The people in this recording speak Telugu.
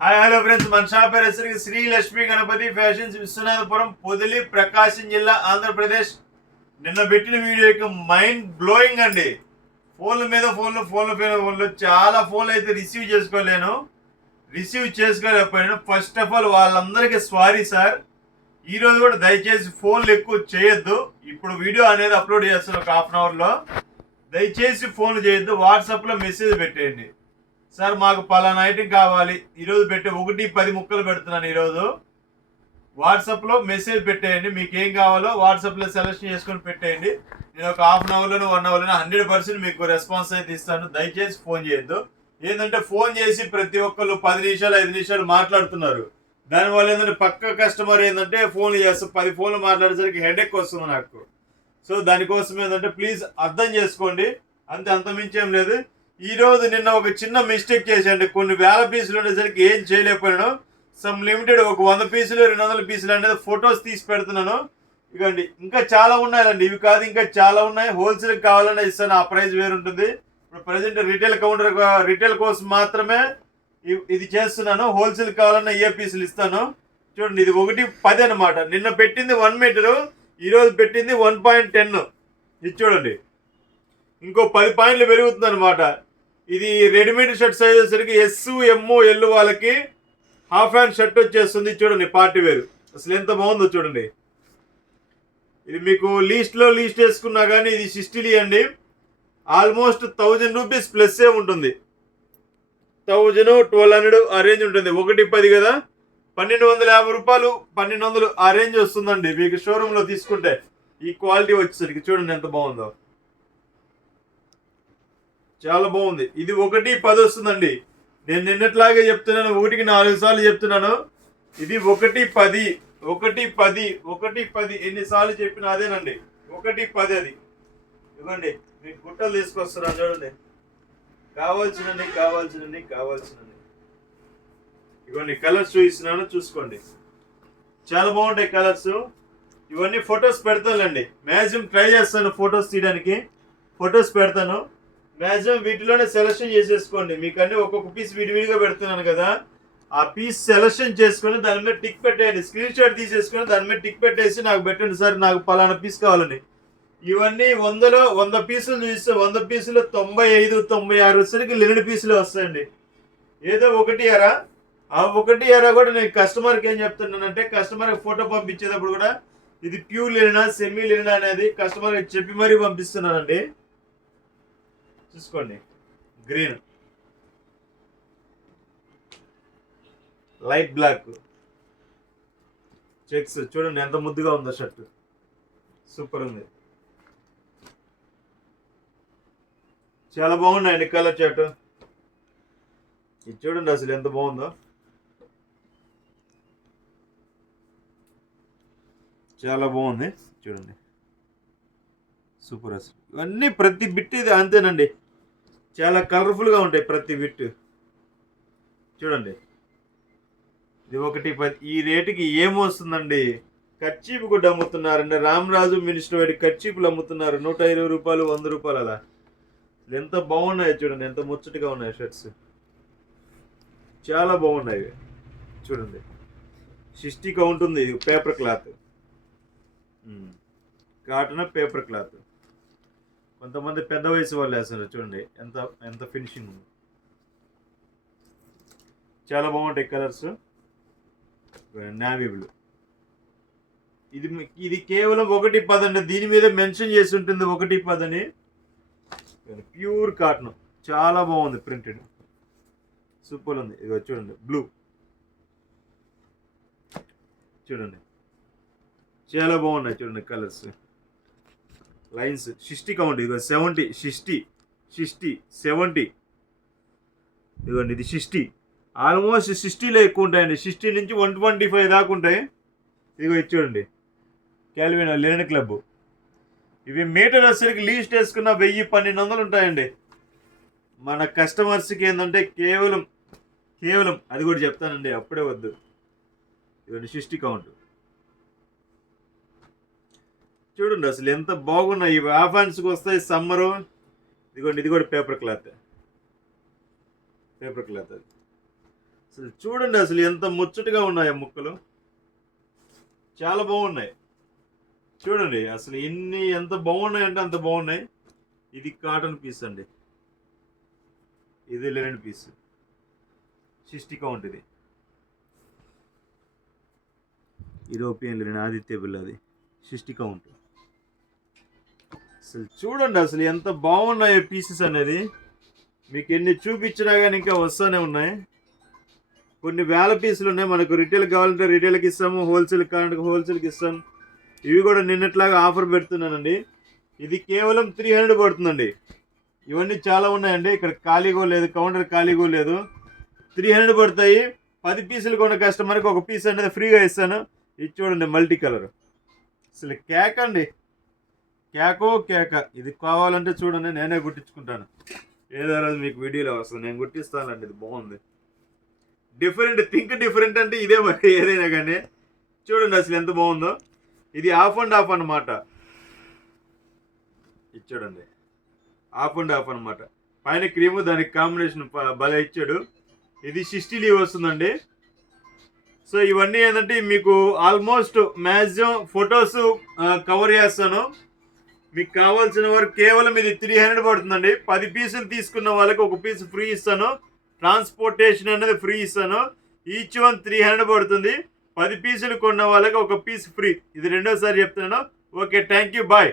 హాయ్ హలో ఫ్రెండ్స్, మన షాప్ పేరు శ్రీ లక్ష్మీ గణపతి ఫ్యాషన్స్, విశ్వనాథపురం, పొదిలి, ప్రకాశం జిల్లా, ఆంధ్రప్రదేశ్. నిన్న పెట్టిన వీడియోకి మైండ్ బ్లోయింగ్ అండి. ఫోన్ల మీద ఫోన్లు చాలా ఫోన్లు అయితే రిసీవ్ చేసుకోలేకపోయాను. ఫస్ట్ ఆఫ్ ఆల్ వాళ్ళందరికీ సారీ సార్. ఈ రోజు కూడా దయచేసి ఫోన్లు ఎక్కువ చేయొద్దు. ఇప్పుడు వీడియో అనేది అప్లోడ్ చేస్తాను ఒక హాఫ్ అన్ అవర్లో. దయచేసి ఫోన్లు చేయొద్దు. వాట్సాప్లో మెసేజ్ పెట్టేయండి. సార్ మాకు పలానా ఐటెం కావాలి, ఈరోజు పెట్టి 1-10 ముక్కలు పెడుతున్నాను. ఈరోజు వాట్సాప్లో మెసేజ్ పెట్టేయండి. మీకు ఏం కావాలో వాట్సాప్లో సెలెక్షన్ చేసుకొని పెట్టేయండి. నేను ఒక హాఫ్ అన్ అవర్లోనే 1 అవర్లోనే 100% మీకు రెస్పాన్స్ అయితే ఇస్తాను. దయచేసి ఫోన్ చేయొద్దు. ఏంటంటే ఫోన్ చేసి ప్రతి ఒక్కళ్ళు 10 నిమిషాలు 5 నిమిషాలు మాట్లాడుతున్నారు. దానివల్ల ఏంటంటే పక్క కస్టమర్ ఏంటంటే ఫోన్లు చేస్తే 10 ఫోన్లు మాట్లాడేసరికి హెడేక్ వస్తుంది నాకు. సో దానికోసం ఏంటంటే ప్లీజ్ అర్థం చేసుకోండి. అంతమించి ఏం లేదు. ఈరోజు నిన్న ఒక చిన్న మిస్టేక్ చేశాను. కొన్ని వేల పీసులు ఉండేసరికి ఏం చేయలేకపోయాను. సమ్ లిమిటెడ్ ఒక 100 పీసులు 200 పీసులు అనేది ఫొటోస్ తీసి పెడుతున్నాను. ఇవ్వండి, ఇంకా చాలా ఉన్నాయండి. ఇవి కాదు, ఇంకా చాలా ఉన్నాయి. హోల్సేల్ కావాలన్నా ఇస్తాను, ఆ ప్రైస్ వేరుంటుంది. ఇప్పుడు ప్రజెంట్ రిటైల్ కోసం మాత్రమే ఇది చేస్తున్నాను. హోల్సేల్ కావాలన్నా ఏ పీసులు ఇస్తాను. చూడండి, ఇది 1.10 అనమాట. నిన్న పెట్టింది 1 మీటరు, ఈరోజు పెట్టింది 1.10. ఇది చూడండి, ఇంకో 10 పాయింట్లు పెరుగుతుంది అనమాట. ఇది రెడీమేడ్ షర్ట్ సైజ్ వచ్చేసరికి ఎల్ వాళ్ళకి హాఫ్ హ్యాండ్ షర్ట్ వచ్చేస్తుంది. చూడండి, పార్టీ వేరు. అసలు ఎంత బాగుందో చూడండి. ఇది మీకు లీస్ట్ వేసుకున్నా కానీ ఇది 60 అండి. ఆల్మోస్ట్ 1000 రూపీస్ ప్లస్ ఉంటుంది. 1000-1200 ఆ రేంజ్ ఉంటుంది. 1.10 కదా, 1250 రూపాయలు, 1200 ఆ రేంజ్ వస్తుందండి మీకు షోరూంలో తీసుకుంటే. ఈ క్వాలిటీ వచ్చేసరికి చూడండి ఎంత బాగుందో. చాలా బాగుంది. ఇది 1.10 వస్తుందండి. నేను నిన్నట్లాగే చెప్తున్నాను, 1కి 4 సార్లు చెప్తున్నాను. ఇది 1.10 ఎన్నిసార్లు చెప్పినా అదేనండి. 1.10 అది. ఇవ్వండి, మీకు గుట్టలు తీసుకొస్తున్నాను చూడండి. కావాల్సినవి ఇవన్నీ కలర్స్ చూపిస్తున్నాను, చూసుకోండి. చాలా బాగుంటాయి కలర్స్. ఇవన్నీ ఫొటోస్ పెడతానండి. మ్యాక్సిమం ట్రై చేస్తాను ఫొటోస్ తీయడానికి. ఫొటోస్ పెడతాను. మ్యాక్సిమం వీటిలోనే సెలెక్షన్ చేసేసుకోండి. మీకు అన్ని ఒక్కొక్క పీస్ విడివిడిగా పెడుతున్నాను కదా, ఆ పీస్ సెలెక్షన్ చేసుకొని దాని మీద టిక్ పెట్టేయండి. స్క్రీన్ షాట్ తీసేసుకొని దాని మీద టిక్ పెట్టేసి నాకు పెట్టండి, సార్ నాకు పలానా పీస్ కావాలని. ఇవన్నీ 100 పీసులు చూస్తే 100 పీసులు 95-96 వచ్చేసరికి లిమిట్ పీసులు వస్తాయండి. ఏదో 1 ఆ 1 కూడా నేను కస్టమర్కి ఏం చెప్తున్నానంటే, కస్టమర్కి ఫోటో పంపించేటప్పుడు కూడా ఇది ప్యూర్ లినా సెమీ లినా అనేది కస్టమర్కి చెప్పి మరీ పంపిస్తున్నానండి. చూసుకోండి, గ్రీన్, లైట్ బ్లాక్ చెక్స్. చూడండి ఎంత ముద్దుగా ఉందో షర్ట్, సూపర్ ఉంది. చాలా బాగున్నాయండి కలర్ షర్ట్. ఇది చూడండి అసలు ఎంత బాగుందో. చాలా బాగుంది చూడండి, సూపర్. అసలు ఇవన్నీ ప్రతి బిట్ ఇది అంతేనండి. చాలా కలర్ఫుల్గా ఉంటాయి ప్రతి బిట్. చూడండి, ఇది 1.10. ఈ రేటుకి ఏమొస్తుందండి? కర్చీపు కూడా అమ్ముతున్నారండి. రామరాజు మినిస్టర్ వాడి కర్చీపులు అమ్ముతున్నారు. 120 రూపాయలు, 100 రూపాయలు అలా. ఎంత బాగున్నాయి చూడండి, ఎంత ముచ్చటగా ఉన్నాయి షర్ట్స్. చాలా బాగున్నాయి చూడండి. 60 కౌంట్ ఉంది. ఇది paper cloth, cotton paper cloth. కొంతమంది పెద్ద వయసు వాళ్ళు వేస్తారు. చూడండి ఎంత ఎంత ఫినిషింగ్ ఉంది. చాలా బాగుంటాయి కలర్స్. Navy blue. ఇది కేవలం 1.10 అండి. దీని మీద మెన్షన్ చేసి ఉంటుంది 1.10 అని. ప్యూర్ కాటన్, చాలా బాగుంది. ప్రింటెడ్ సూపర్ ఉంది. ఇది చూడండి బ్లూ, చూడండి చాలా బాగున్నాయి చూడండి కలర్స్. Lines 60 count. ఇదిగో 70, 60, 70. ఇదిగోండి, ఇది 60. ఆల్మోస్ట్ 60లో ఎక్కువ ఉంటాయండి. 60 నుంచి 125 దాకా ఉంటాయి. ఇదిగో ఇది చూడండి, క్యాల్విన్ లినెన్ క్లబ్. ఇవి మీటర్ వచ్చేసరికి లీస్ట్ వేసుకున్న 1000-1200 ఉంటాయండి. మన కస్టమర్స్కి ఏంటంటే కేవలం అది కూడా చెప్తానండి, అప్పుడే వద్దు. ఇవన్నీ 60 కౌంట్. చూడండి అసలు ఎంత బాగున్నాయి. ఇవి హాఫ్ హ్యాండ్స్కి వస్తాయి సమ్మరు. ఇదిగోండి, ఇది కూడా పేపర్ క్లాత్. అది అసలు చూడండి అసలు ఎంత ముచ్చటగా ఉన్నాయో ముక్కలు, చాలా బాగున్నాయి. చూడండి అసలు ఎంత బాగున్నాయి అంటే అంత బాగున్నాయి. ఇది కాటన్ పీస్ అండి, ఇది లెనిన్ పీస్, 60 కౌంట్. ఇది యూరోపియన్ లెనిన్ ఆదిత్య బిర్లాది 60 కౌంట్. అసలు చూడండి అసలు ఎంత బాగున్నాయో పీసెస్ అనేది. మీకు ఎన్ని చూపించినా కానీ ఇంకా వస్తూనే ఉన్నాయి. కొన్ని వేల పీసులు ఉన్నాయి. మనకు రిటైల్ కావాలంటే రిటైల్కి ఇస్తాము, హోల్సేల్ కావాలంటే హోల్సేల్కి ఇస్తాం. ఇవి కూడా నిన్నట్లాగా ఆఫర్ పెడుతున్నానండి. ఇది కేవలం 300 పడుతుందండి. ఇవన్నీ చాలా ఉన్నాయండి. ఇక్కడ ఖాళీగా లేదు, కౌంటర్ ఖాళీగా లేదు. 300 పడతాయి. 10 పీసులు కొన్న కస్టమర్కి ఒక పీస్ అనేది ఫ్రీగా ఇస్తాను. ఇది చూడండి మల్టీ కలర్, అసలు కేక్ అండి, కేక. ఇది కావాలంటే చూడండి, నేనే గుట్టించుకుంటాను. ఏదో రోజు మీకు వీడియోలో వస్తుంది, నేను గుట్టిస్తానండి. ఇది బాగుంది, డిఫరెంట్ అంటే ఇదే మరి, ఏదైనా కానీ చూడండి అసలు ఎంత బాగుందో. ఇది ఆఫ్ అండ్ ఆఫ్ అనమాట. ఇది చూడండి, ఆఫ్ అండ్ ఆఫ్ అనమాట. పైన క్రీము, దానికి కాంబినేషన్ భలే ఇచ్చాడు. ఇది 60 లీవ్ వస్తుందండి. సో ఇవన్నీ ఏంటంటే మీకు ఆల్మోస్ట్ మ్యాక్సిమం ఫొటోస్ కవర్ చేస్తాను. మీకు కావాల్సిన వారు కేవలం ఇది 300 పడుతుందండి. 10 పీసులు తీసుకున్న వాళ్ళకి ఒక పీస్ ఫ్రీ ఇస్తాను. ట్రాన్స్పోర్టేషన్ అనేది ఫ్రీ ఇస్తాను. ఈచ్ వన్ 300 పడుతుంది. 10 పీసులు కొన్న వాళ్ళకి ఒక పీస్ ఫ్రీ. ఇది రెండోసారి చెప్తున్నాను. Okay, thank you, bye.